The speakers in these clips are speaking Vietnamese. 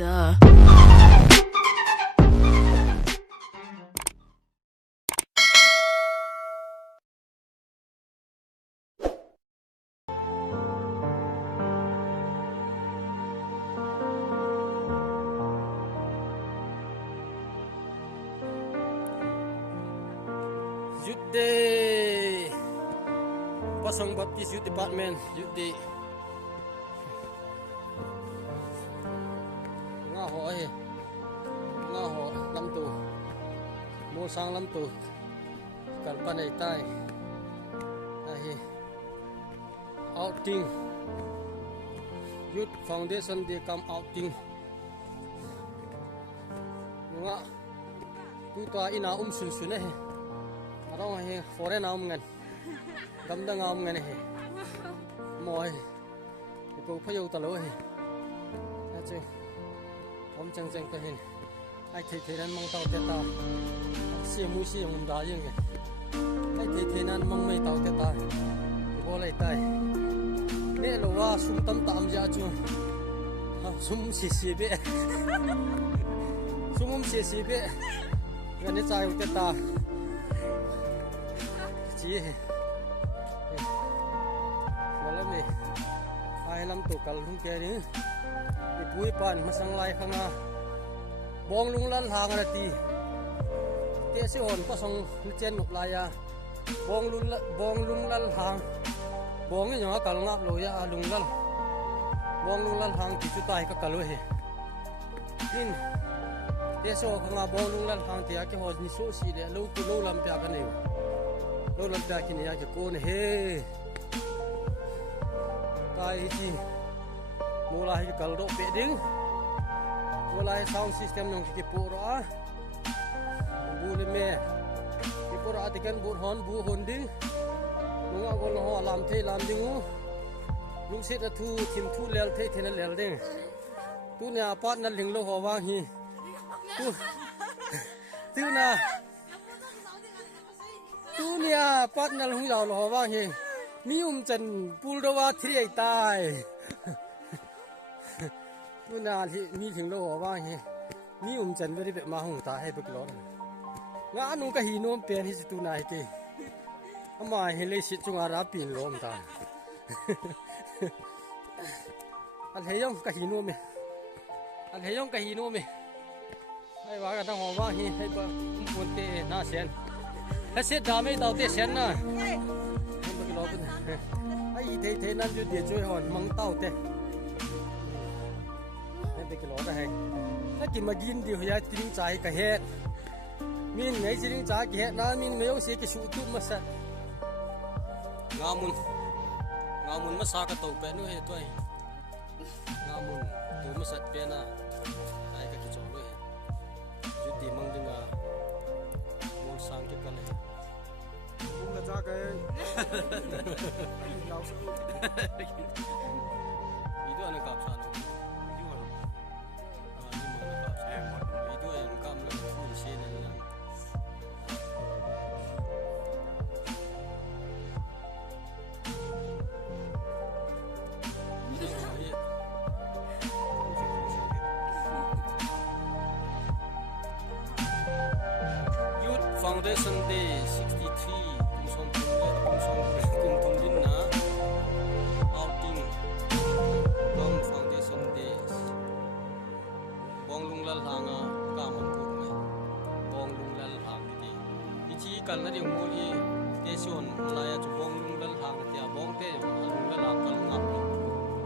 Duh. Youth Day, Pasang Baptist Youth Department, Youth Day. Nga ho ay, nga ho lam tu, mo sang lam tu, kalpan ay tay, ay outing, Youth Foundation Day come outing. Nga, tu ta ina sun sun eh. Arong he foreign naum ngan gamda ngam ngan he moi ko phayo talo he ache om chang chang ta hin ai thei thei nan mang tau te ta si mu si mum da yeng he ai thei thei nan mang mai tau te ta bo lai tai ne lo wa sum tam tam ja chu sum si si be sumum si si be ngane chai te ta chỉ mà lắm này ai lắm tụ cල් không kề nữa thì bụi pan mà sang lai khang à bong lung lan hàng là ti thế sẽ hồn có song chen ngục lai à bong lung lan hàng bong cái nhỏ cල් ngáp rồi à lung lan bong lung lan hàng thì chú tai các cl rồi nên thế sẽ khang à bong lung lan hàng thì cái hồn như số gì để lâu làm việc cái này lâu làm việc cái này cái cô này he tai chi mulai cái kalau dok beding mulai sound system nong cái bộ đó bu le me cái bộ đó thì cái bu hon đi nung a gol ho làm thế làm dingu nung set thu chim thu lel thế thế nó lel ding tu ne apat na ling lo ho wang hi tu na tu nia pat nal hu yaw lo wa hi mi chen pul do wa thri ai tai tu na mi thing lo wa hi mi chen ve be ma hu ta hai be lo nga nu ka hi nom pen hi tu na hi te ama hi le si chunga ra pin lom ta al heyong ka hi nom me al heyong ka hi nom me ai wa ka dang ho wa hi hai ba mun te na sen hết xét đam mê tàu tết sen na, không có cái đó bên này, ai thấy nan cho địa chơi hòn măng tàu tết, nên cái đó là hay, cái gì mà gin thì phải tính trái cái hết, mình mấy tính trái cái hết, na mình mấy ông sẽ cái số tụt mà sát, ngamun mà sát cái tàu bé nữa hết thôi, ngamun tụt mà sát bé na, ai cái chỗ nữa, chú tìm măng đừng à. Sang cái này cũng là ra cái đào sâu ý đồ này cặp sẵn ý đồ này cặp sẵn ý đồ này cặp là phụ xe này là Foundation Day 63 cùng thông tin na outing Dom Foundation Day bong lung lal hang a ka man pu me bong lung lal hang ti chi kal na ri mo i station la ya chu bong lung lal hang ti a bong te lung lal hang kal ngap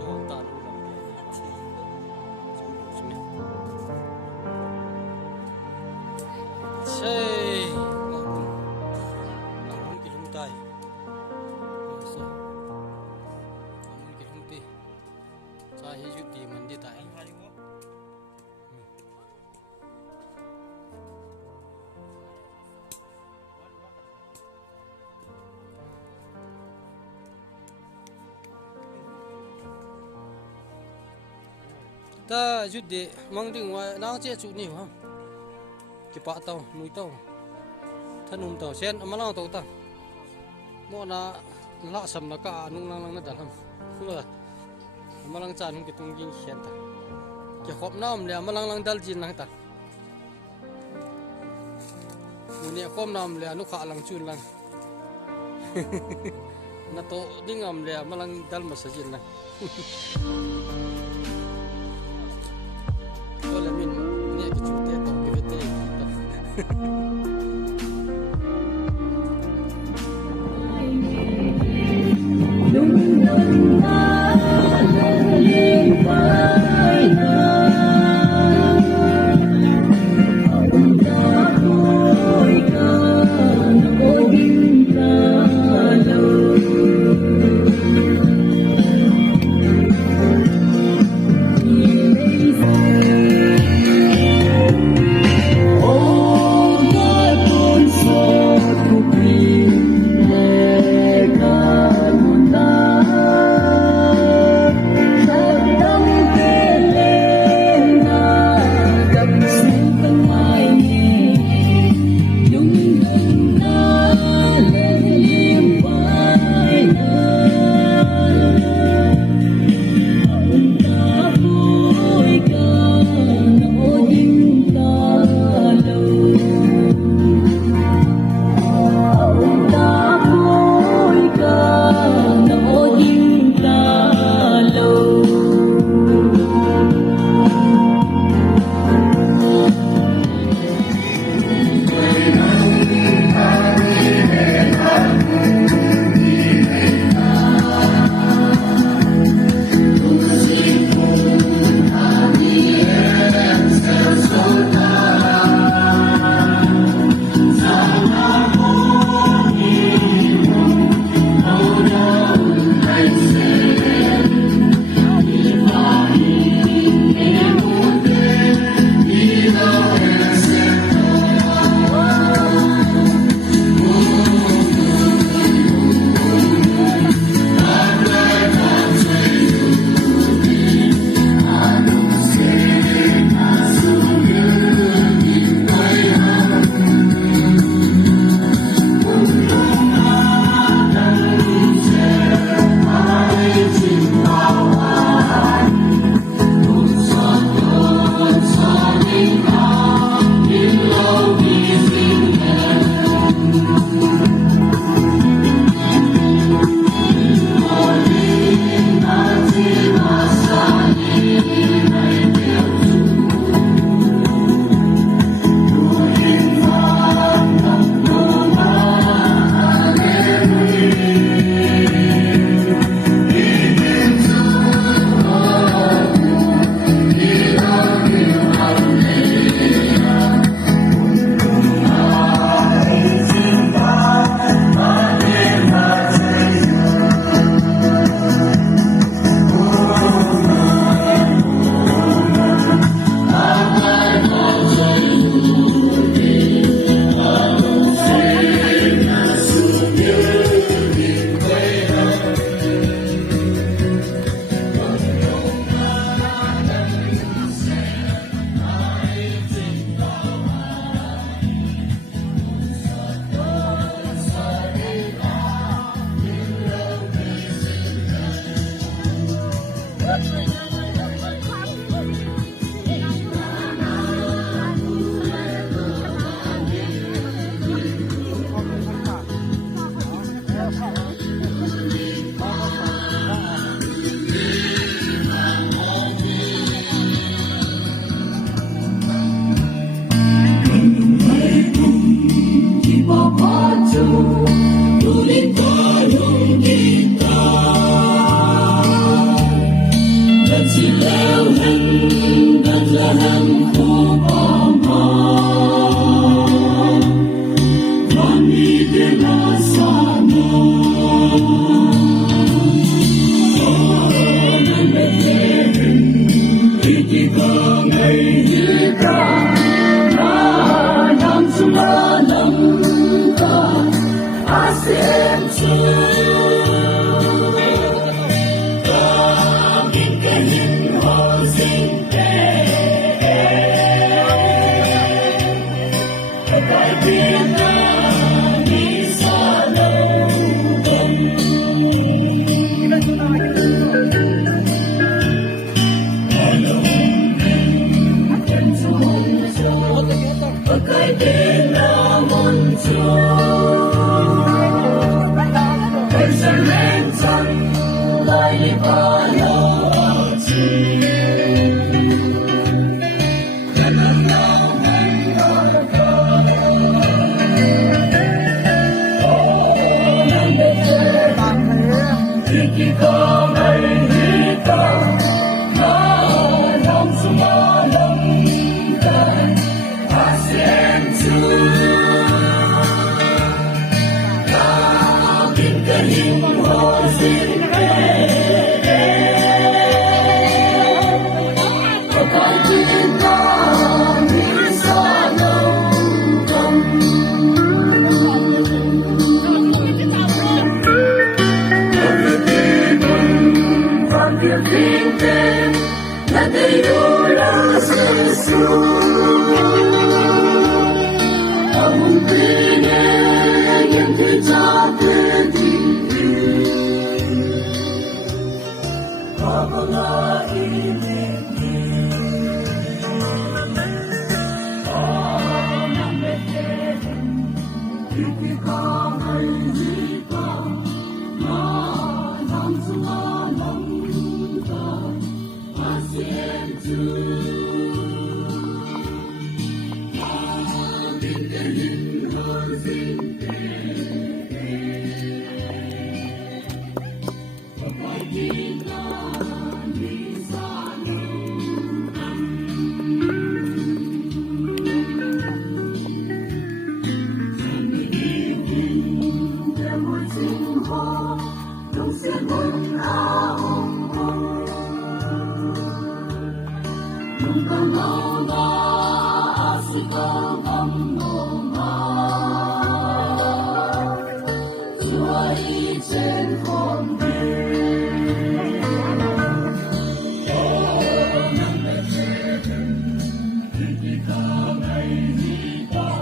lo ta lu lam chi chu me sei ta chút để mang đừng ngoài nang che chút nhiều không cái bạ tàu núi tàu thân tàu sen mà lao tàu ta mua na lạ sầm là cả nung lang lang nó đặt không rồi mà lang chán cái tung kinh hiện ta ke khop nam le malang lang dal jin lang ta ni khom nam le anu kha lang chun lang na to dingam le malang dal masajin lang wala min ni ke chute to ke vete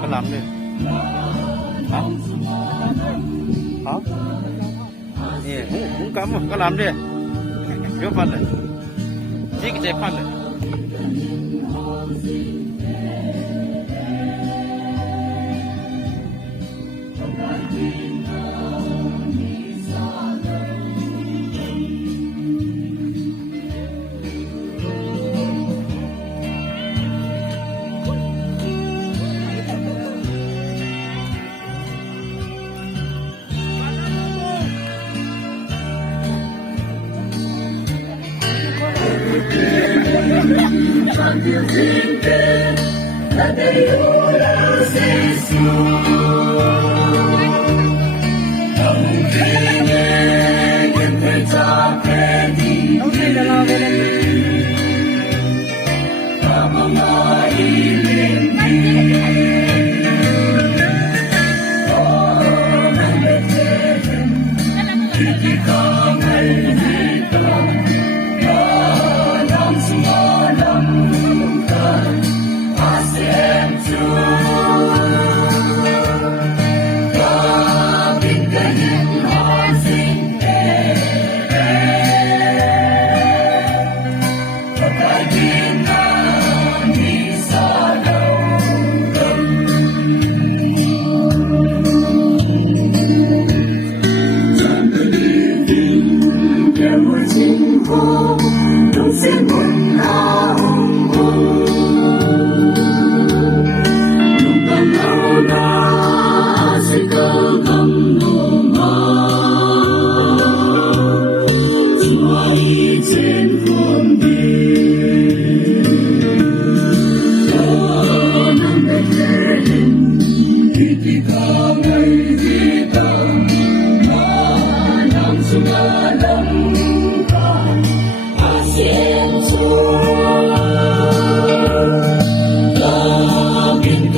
Cái làm đi. Hả? Hả? Nè, cũng cắm mà, cái làm đi. Cái phần này. Chỉ cái phần này. Hãy subscribe cho kênh Ghiền Mì Gõ để không bỏ lỡ